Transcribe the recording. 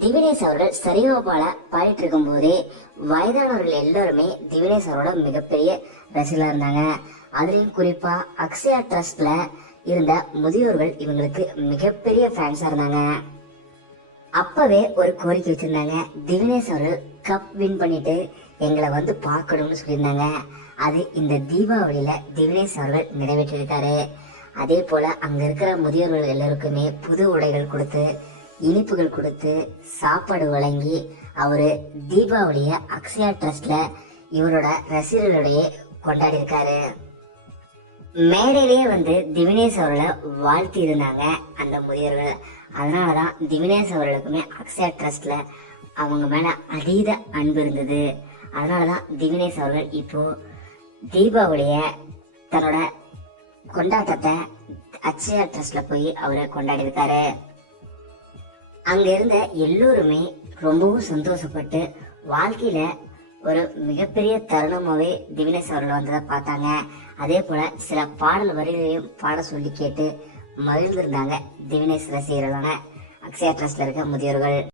திவினேஷ் அவர்கள் சரிகோபால பாடிட்டு இருக்கும் போதே வயதானவர்கள் எல்லாருமே திவினேஷ் அவரோட மிகப்பெரிய ரசிகர்களா இருந்தாங்க. அதுலயும் குறிப்பா அக்ஷயா ட்ரஸ்ட்ல இருந்த முதியோர்கள் இவங்களுக்கு மிகப்பெரிய ஃபேன்ஸா இருந்தாங்க. அப்பவே ஒரு கோரிக்கை வச்சிருந்தாங்க. திவினேஷ் அவர்கள் கப் வின் பண்ணிட்டு எங்களை வந்து பார்க்கணும்னு சொல்லியிருந்தாங்க. அது இந்த தீபாவளியில திவினேஷ் அவர்கள் நிறைவேற்றியிருக்காரு. அதே போல அங்க இருக்கிற முதியோர்கள் எல்லாருக்குமே புது உடைகள் கொடுத்து இனிப்புகள் கொடுத்து சாப்பாடு வழங்கி அவர் தீபாவளிய அக்ஷயா ட்ரஸ்ட்ல இவரோட ரசிகர்களுடைய கொண்டாடி இருக்காரு மேடையிலேயே வந்து திவினேஷ் அவர்களை வாழ்த்தி இருந்தாங்க அந்த முதியோர்கள் அதனாலதான் திவினேஷ் அவர்களுக்குமே அக்ஷயா ட்ரஸ்ட்ல அவங்க மேல அதீத அன்பு இருந்தது. அதனாலதான் திவினேஷ் அவர்கள் இப்போ தீபாவளிய தன்னோட கொண்டாட்டத்தை அக்ஷயா ட்ரஸ்ட்ல போய் அவரை கொண்டாடி இருக்காரு அங்க இருந்த எல்லோருமே ரொம்பவும் சந்தோஷப்பட்டு வாழ்க்கையில ஒரு மிகப்பெரிய தருணமாவே திவினேஷ் அவர்கள் வந்ததை பார்த்தாங்க. அதே போல சில பாடல் வரிகளையும் பாட சொல்லி கேட்டு மகிழ்ந்திருந்தாங்க திவினேஷ் ரசிகர்களான அக்ஷயா ட்ரஸ்ட்ல இருக்க முதியோர்கள்.